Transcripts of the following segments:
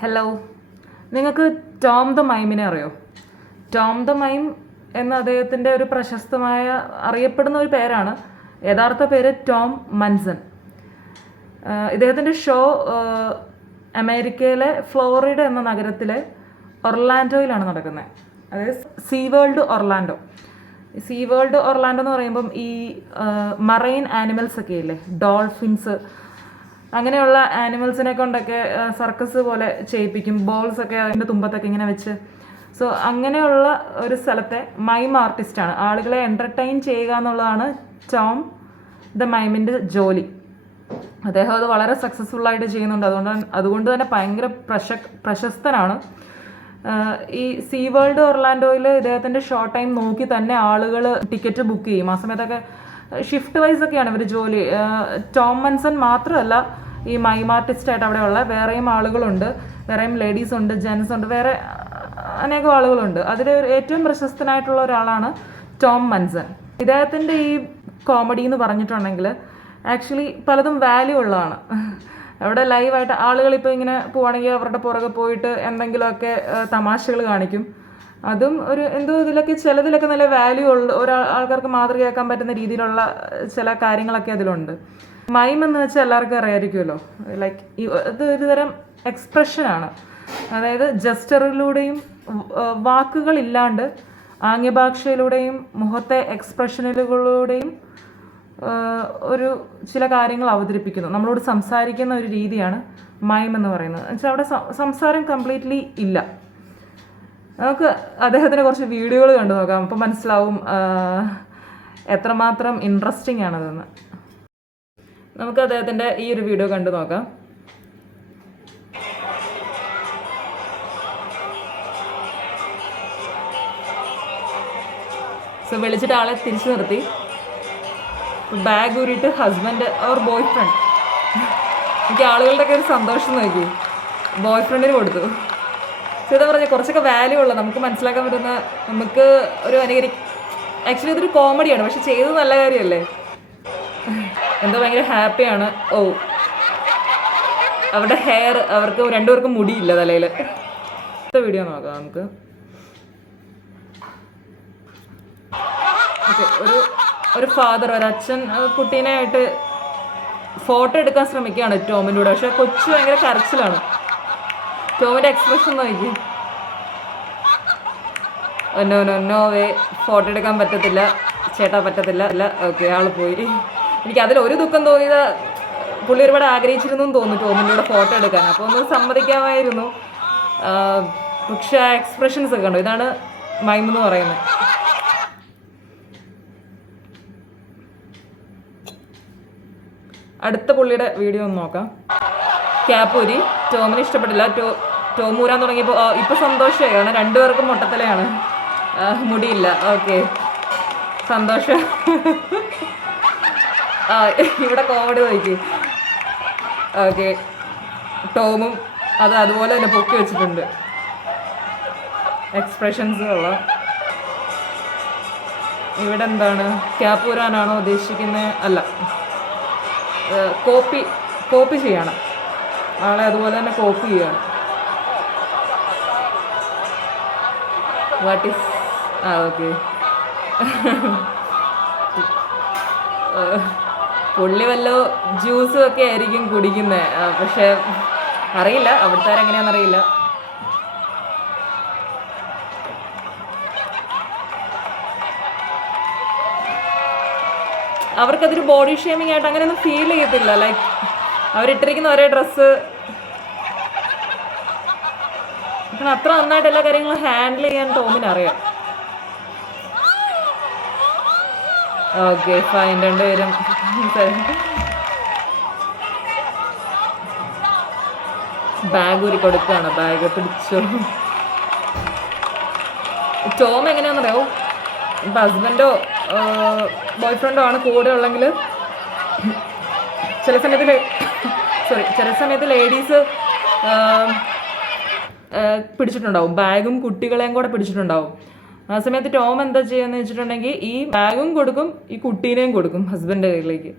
Hello, നിങ്ങൾക്ക് Tom the മൈമിനെ അറിയോ? Tom the മൈം എന്ന അദ്ദേഹത്തിൻ്റെ ഒരു പ്രശസ്തമായ അറിയപ്പെടുന്ന ഒരു പേരാണ്. യഥാർത്ഥ പേര് ടോം മൻസൺ. ഇദ്ദേഹത്തിൻ്റെ ഷോ അമേരിക്കയിലെ ഫ്ലോറിഡ എന്ന നഗരത്തിലെ ഒർലാൻഡോയിലാണ് നടക്കുന്നത്. അതായത് sea world Orlando. Sea world Orlando എന്ന് പറയുമ്പം ഈ മറൈൻ ആനിമൽസ് ഒക്കെ ഇല്ലേ, ഡോൾഫിൻസ്, അങ്ങനെയുള്ള ആനിമൽസിനെ കൊണ്ടൊക്കെ സർക്കസ് പോലെ ചെയ്യിപ്പിക്കും. ബോൾസ് ഒക്കെ അതിൻ്റെ തുമ്പത്തൊക്കെ ഇങ്ങനെ വെച്ച്. സോ അങ്ങനെയുള്ള ഒരു സ്ഥലത്തെ മൈം ആർട്ടിസ്റ്റാണ്. ആളുകളെ എൻ്റർടൈൻ ചെയ്യുക എന്നുള്ളതാണ് ടോം ദ മൈമിൻ്റെ ജോലി. അദ്ദേഹം അത് വളരെ സക്സസ്ഫുള്ളായിട്ട് ചെയ്യുന്നുണ്ട്. അതുകൊണ്ട് തന്നെ ഭയങ്കര പ്രശസ്തനാണ്. ഈ സീ വേൾഡ് ഒർലാൻഡോയിൽ ഇദ്ദേഹത്തിൻ്റെ ഷോ ടൈം നോക്കി തന്നെ ആളുകൾ ടിക്കറ്റ് ബുക്ക് ചെയ്യും. ആ സമയത്തൊക്കെ ഷിഫ്റ്റ് വൈസ് ഒക്കെയാണ് ഇവർ ജോലി. ടോം മൻസൺ മാത്രമല്ല ഈ മൈം ആർട്ടിസ്റ്റായിട്ട് അവിടെയുള്ള വേറെയും ആളുകളുണ്ട്. വേറെയും ലേഡീസ് ഉണ്ട്, ജെൻസ് ഉണ്ട്, വേറെ അനേകം ആളുകളുണ്ട്. അതിൽ ഏറ്റവും പ്രശസ്തനായിട്ടുള്ള ഒരാളാണ് ടോം മൻസൺ. ഇദ്ദേഹത്തിൻ്റെ ഈ കോമഡി എന്ന് പറഞ്ഞിട്ടുണ്ടെങ്കിൽ ആക്ച്വലി പലതും വാല്യൂ ഉള്ളതാണ്. അവിടെ ലൈവായിട്ട് ആളുകളിപ്പോൾ ഇങ്ങനെ പോവുകയാണെങ്കിൽ അവരുടെ പുറകെ പോയിട്ട് എന്തെങ്കിലുമൊക്കെ തമാശകൾ കാണിക്കും. അതും ഒരു എന്തോ ചിലതിലൊക്കെ നല്ല വാല്യൂ ഉള്ള ആൾക്കാർക്ക് മാതൃകയാക്കാൻ പറ്റുന്ന രീതിയിലുള്ള ചില കാര്യങ്ങളൊക്കെ അതിലുണ്ട്. മൈം എന്ന് വെച്ചാൽ എല്ലാവർക്കും അറിയാമായിരിക്കുമല്ലോ. ലൈക്ക് ഇത് ഒരു തരം എക്സ്പ്രഷനാണ്. അതായത് ജസ്റ്ററിലൂടെയും വാക്കുകളില്ലാണ്ട് ആംഗ്യഭാഷയിലൂടെയും മുഖത്തെ എക്സ്പ്രഷനുകളിലൂടെയും ഒരു ചില കാര്യങ്ങൾ അവതരിപ്പിക്കുന്നു. നമ്മളോട് സംസാരിക്കുന്ന ഒരു രീതിയാണ് മൈം എന്ന് പറയുന്നത്. എന്നുവെച്ചാൽ അവിടെ സംസാരം കംപ്ലീറ്റ്ലി ഇല്ല. നമുക്ക് അദ്ദേഹത്തിൻ്റെ കുറച്ച് വീഡിയോകൾ കണ്ടു നോക്കാം. അപ്പോൾ മനസ്സിലാവും എത്രമാത്രം ഇൻട്രസ്റ്റിംഗ് ആണതെന്ന്. നമുക്ക് അദ്ദേഹത്തിൻ്റെ ഈ ഒരു വീഡിയോ കണ്ടു നോക്കാം. സോ വിളിച്ചിട്ട് ആളെ തിരിച്ചു നിർത്തി. ബാഗ് ഊരിയിട്ട് ഹസ്ബൻഡ് ഓർ ബോയ് ഫ്രണ്ട്, എനിക്ക് ആളുകളുടെയൊക്കെ ഒരു സന്തോഷം നോക്കി ബോയ് ഫ്രണ്ടിന് കൊടുത്തു. സോ ഇതാ പറഞ്ഞാൽ കുറച്ചൊക്കെ വാല്യൂ ഉള്ള, നമുക്ക് മനസ്സിലാക്കാൻ പറ്റുന്ന, നമുക്ക് ഒരു ആക്ച്വലി ഇതൊരു കോമഡിയാണ്, പക്ഷെ ചെയ്തത് നല്ല കാര്യമല്ലേ. എന്തോ ഭയങ്കര ഹാപ്പിയാണ്. ഓ, അവരുടെ ഹെയർ, അവർക്ക് രണ്ടുപേർക്കും മുടിയില്ല തലയിൽ. അടുത്ത വീഡിയോ നോക്കാം നമുക്ക്. ഓക്കെ, ഒരു ഫാദർ, ഒരച്ഛൻ കുട്ടീനെ ആയിട്ട് ഫോട്ടോ എടുക്കാൻ ശ്രമിക്കുകയാണ് ടോമിൻ്റെ കൂടെ. പക്ഷെ കൊച്ചു ഭയങ്കര കരച്ചിലാണ്. ടോമിൻ്റെ എക്സ്പ്രഷൻ നോക്കി. No no no way, photo എടുക്കാൻ പറ്റത്തില്ല ചേട്ടാ, പറ്റത്തില്ല. അല്ല, ഓക്കെ, ആൾ പോയി. എനിക്ക് അതിലൊരു ദുഃഖം തോന്നിയത്, പുള്ളി ഒരുപാട് ആഗ്രഹിച്ചിരുന്നു എന്ന് തോന്നുന്നു ടോമിൻ്റെ കൂടെ ഫോട്ടോ എടുക്കാൻ. അപ്പോൾ ഒന്ന് സമ്മതിക്കാമായിരുന്നു. പക്ഷെ ആ എക്സ്പ്രഷൻസ് ഒക്കെ ഉണ്ടോ, ഇതാണ് മൈം എന്ന് പറയുന്നത്. അടുത്ത പുള്ളിയുടെ വീഡിയോ ഒന്ന് നോക്കാം. ക്യാപ്പൂരി. ടോമിന് ഇഷ്ടപ്പെട്ടില്ല. ടോം ഊരാൻ തുടങ്ങിയപ്പോൾ ഇപ്പോൾ സന്തോഷമായി, കാരണം രണ്ടുപേർക്കും മൊട്ടത്തലയാണ്, മുടിയില്ല. ഓക്കെ, സന്തോഷം. ഇവിടെ കോമഡി നോക്കി. ഓക്കെ, ടോമും അതുപോലെ തന്നെ പൊക്കി വെച്ചിട്ടുണ്ട് എക്സ്പ്രഷൻസ് ഉള്ള. ഇവിടെ എന്താണ്, ക്യാപ്പ് ഊരാനാണോ ഉദ്ദേശിക്കുന്നത്? അല്ല, കോപ്പി ചെയ്യാണ്. ആളെ അതുപോലെ തന്നെ കോപ്പി ചെയ്യാണ്. What is okay. പുള്ളി വല്ലോ ജ്യൂസും ഒക്കെ ആയിരിക്കും കുടിക്കുന്നത്. പക്ഷെ അറിയില്ല അവിടുത്തെ അവർക്കതൊരു ബോഡി ഷേമിങ് ആയിട്ട് അങ്ങനെയൊന്നും ഫീൽ ചെയ്യത്തില്ല. ലൈക്ക് അവരിട്ടിരിക്കുന്ന ഒരേ ഡ്രസ്സ്, അത്ര നന്നായിട്ട് എല്ലാ കാര്യങ്ങളും ഹാൻഡിൽ ചെയ്യാൻ ടോമിനറിയാം. Okay, fine. രണ്ടുപേരും ബാഗ് ഊരി കൊടുക്കുകയാണ്. ബാഗ് പിടിച്ചു. ടോം എങ്ങനെയാണെന്നറിയോ, ഇപ്പം ഹസ്ബൻഡോ ബോയ് ഫ്രണ്ടോ ആണ് കൂടെ ഉള്ളെങ്കിൽ ചില സമയത്ത് ലേഡീസ് പിടിച്ചിട്ടുണ്ടാവും, ബാഗും കുട്ടികളെയും കൂടെ പിടിച്ചിട്ടുണ്ടാവും. ആ സമയത്ത് ടോം എന്താ ചെയ്യുകയെന്ന് വെച്ചിട്ടുണ്ടെങ്കിൽ ഈ ബാഗും കൊടുക്കും, ഈ കുട്ടീനെയും കൊടുക്കും ഹസ്ബൻഡിൻ്റെ കയ്യിലേക്ക്.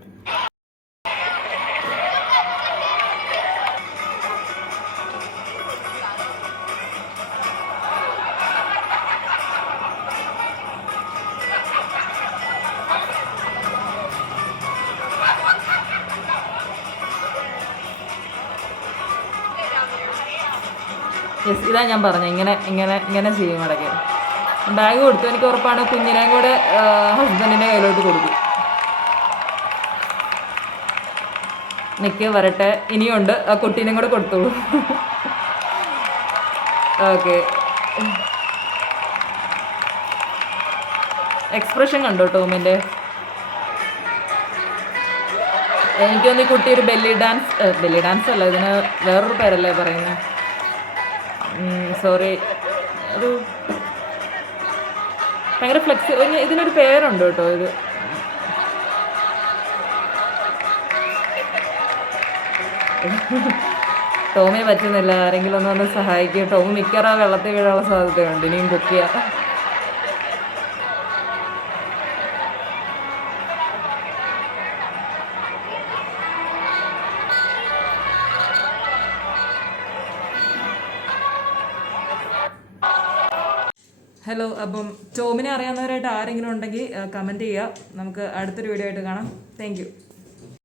യെസ്, ഇതാ ഞാൻ പറഞ്ഞത്, ഇങ്ങനെ ഇങ്ങനെ ഇങ്ങനെ ചെയ്യും ഇടയ്ക്ക്. ബാഗ് കൊടുത്തു, എനിക്ക് ഉറപ്പാണ് കുഞ്ഞിനെയും കൂടെ ഹസ്ബൻഡിൻ്റെ കയ്യിലോട്ട് കൊടുക്കും. നിൽക്കുക, വരട്ടെ, ഇനിയുണ്ട്, ആ കുട്ടീനെയും കൂടെ കൊടുത്തോളൂ. ഓക്കെ, എക്സ്പ്രഷൻ കണ്ടോ ടോമിൻ്റെ? എനിക്കൊന്ന് ഈ കുട്ടി ഒരു ബെല്ലി ഡാൻസ് അല്ല, ഇതിന് വേറൊരു പേരല്ലേ പറയുന്നത്, സോറി, ഒരു ഭയങ്കര ഇതിനൊരു പേരുണ്ട് കേട്ടോ. ഇത് ടോമിയെ പറ്റുന്നില്ല, ആരെങ്കിലും ഒന്ന് സഹായിക്കുക. ടോമി മിക്കവാറും വെള്ളത്തിൽ വീഴാനുള്ള സാധ്യതയുണ്ട്, ഇനിയും കുക്ക് ചെയ്യാം. ഹലോ, അപ്പം ടോമിനെ അറിയാവുന്നവരായിട്ട് ആരെങ്കിലും ഉണ്ടെങ്കിൽ കമൻറ്റ് ചെയ്യുക. നമുക്ക് അടുത്തൊരു വീഡിയോ ആയിട്ട് കാണാം. Thank you.